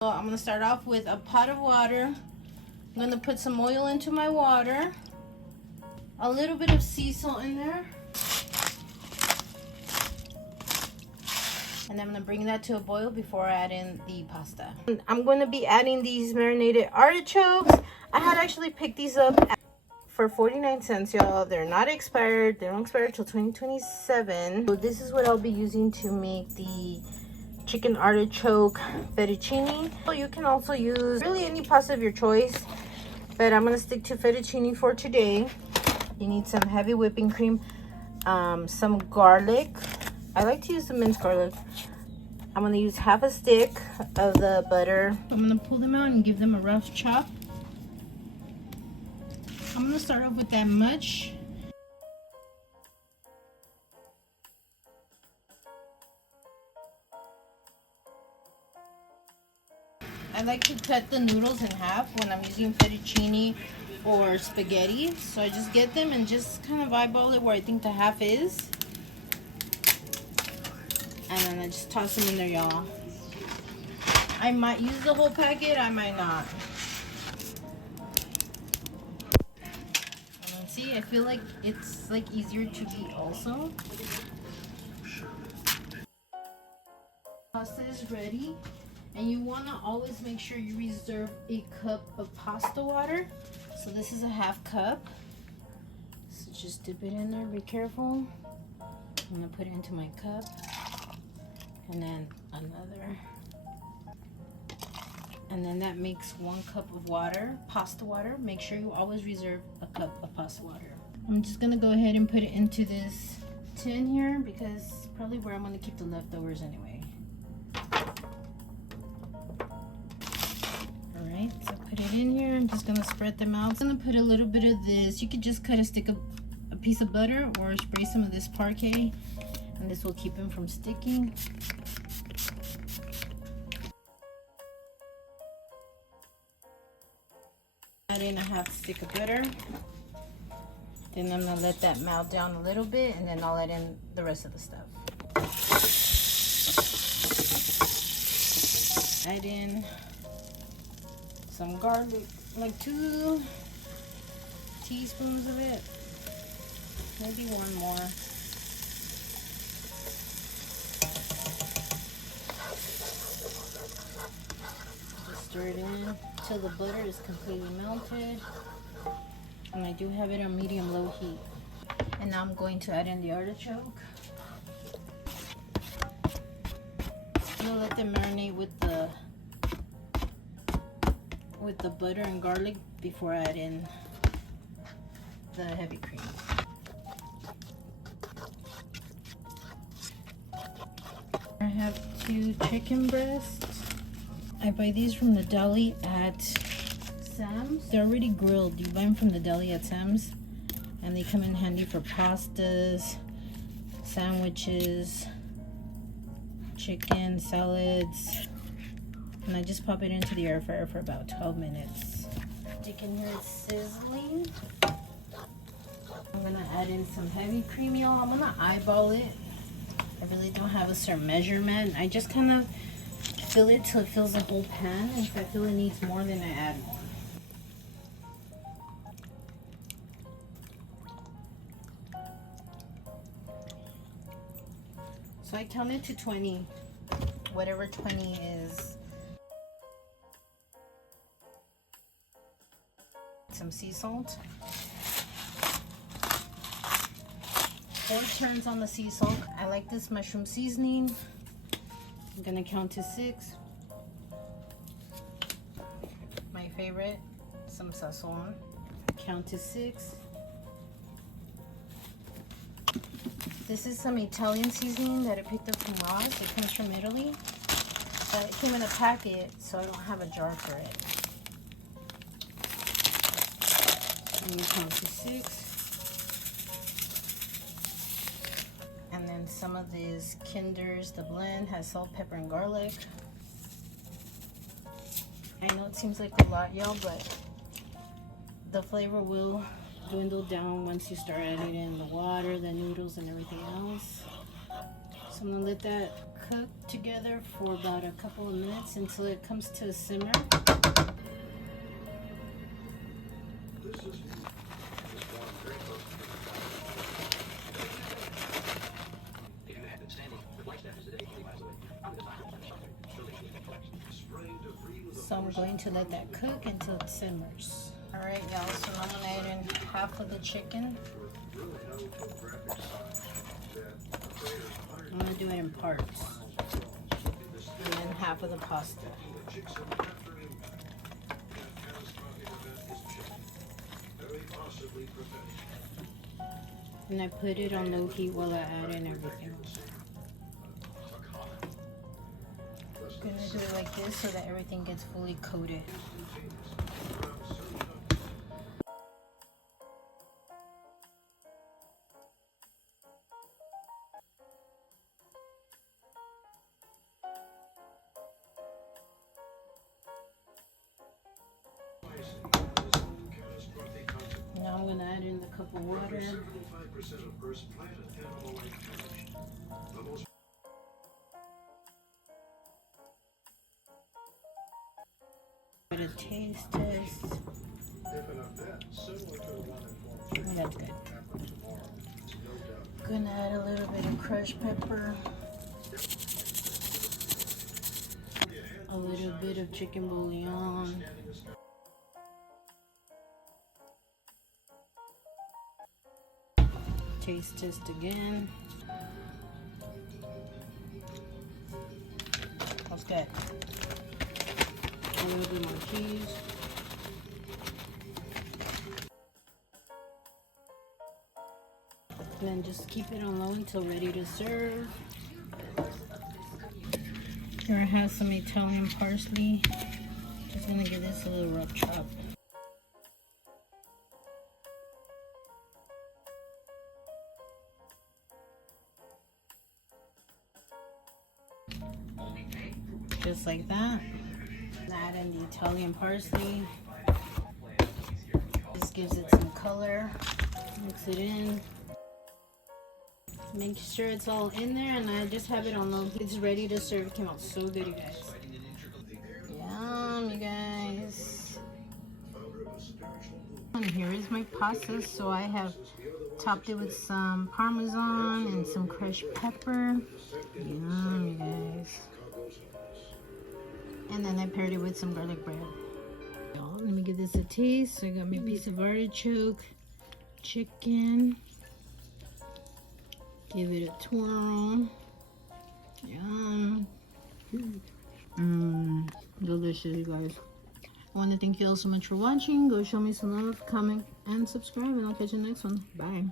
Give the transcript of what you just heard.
So I'm gonna start off with a pot of water. I'm gonna put some oil into my water, a little bit of sea salt in there, and I'm gonna bring that to a boil before I add in the pasta. I'm going to be adding these marinated artichokes. I had actually picked these up for 49 cents, y'all. They're not expired. They don't expire till 2027. So this is what I'll be using to make the chicken artichoke fettuccine. So you can also use really any pasta of your choice, but I'm gonna stick to fettuccine for today. You need some heavy whipping cream, some garlic. I like to use the minced garlic. I'm gonna use half a stick of the butter. I'm gonna pull them out and give them a rough chop. I'm gonna start off with that much. I like to cut the noodles in half when I'm using fettuccine or spaghetti. So I just get them and just kind of eyeball it where I think the half is. And then I just toss them in there, y'all. I might use the whole packet, I might not. And then see, I feel like it's like easier to eat also. Pasta is ready. And you want to always make sure you reserve a cup of pasta water. So this is a half cup. So just dip it in there, be careful. I'm going to put it into my cup. And then another. And then that makes 1 cup of water, pasta water. Make sure you always reserve a cup of pasta water. I'm just going to go ahead and put it into this tin here because it's probably where I'm going to keep the leftovers anyway. So put it in here. I'm just gonna spread them out. I'm gonna put a little bit of this. You could just cut a piece of butter or spray some of this parquet, and this will keep them from sticking. Add in a half stick of butter. Then I'm gonna let that melt down a little bit, and then I'll add in the rest of the stuff. Add in some garlic, like 2 teaspoons of it, maybe 1 more. Just stir it in till the butter is completely melted, and I do have it on medium-low heat. And now I'm going to add in the artichoke. I'm gonna let them marinate with the butter and garlic before I add in the heavy cream. I have 2 chicken breasts. I buy these from the deli at Sam's. They're already grilled. You buy them from the deli at Sam's, and they come in handy for pastas, sandwiches, chicken, salads. And I just pop it into the air fryer for about 12 minutes. You can hear it sizzling. I'm gonna add in some heavy cream, y'all. I'm gonna eyeball it. I really don't have a certain measurement. I just kind of fill it till it fills the whole pan. And if I feel it needs more, then I add more. So I counted to 20, whatever 20 is. Some sea salt. 4 turns on the sea salt. I like this mushroom seasoning. I'm gonna count to 6. My favorite, some sazon. Count to 6. This is some Italian seasoning that I picked up from Ross. It comes from Italy. But it came in a packet, so I don't have a jar for it. And you count to 6. And then some of these Kinders, the blend has salt, pepper, and garlic. I know it seems like a lot, y'all, but the flavor will dwindle down once you start adding in the water, So I'm gonna let that cook together for about a couple of minutes until it comes to a simmer. So I'm going to let that cook until it simmers. Alright y'all, so now I'm going to add in half of the chicken. I'm going to do it in parts. And then half of the pasta. And I put it on low heat while I add in everything. I'm going to do it like this so that everything gets fully coated. Now I'm going to add in the cup of water. Bit of taste test. Oh, that's good. Gonna add a little bit of crushed pepper. A little bit of chicken bouillon. Taste test again. That's good. A little bit more cheese. And then just keep it on low until ready to serve. Here I have some Italian parsley. Just gonna give this a little rough chop. Just like that. Add in the Italian parsley. This gives it some color. Mix it in. Make sure it's all in there, and I just have it on low. It's ready to serve. It came out so good, you guys. Yum, you guys. And here is my pasta. So I have topped it with some Parmesan and some crushed pepper. Yum, you guys. And then I paired it with some garlic bread. Let me give this a taste. So I got my piece of artichoke, chicken. Give it a twirl. Yum. Delicious, you guys. I want to thank you all so much for watching. Go show me some love, comment, and subscribe, and I'll catch you in the next one. Bye.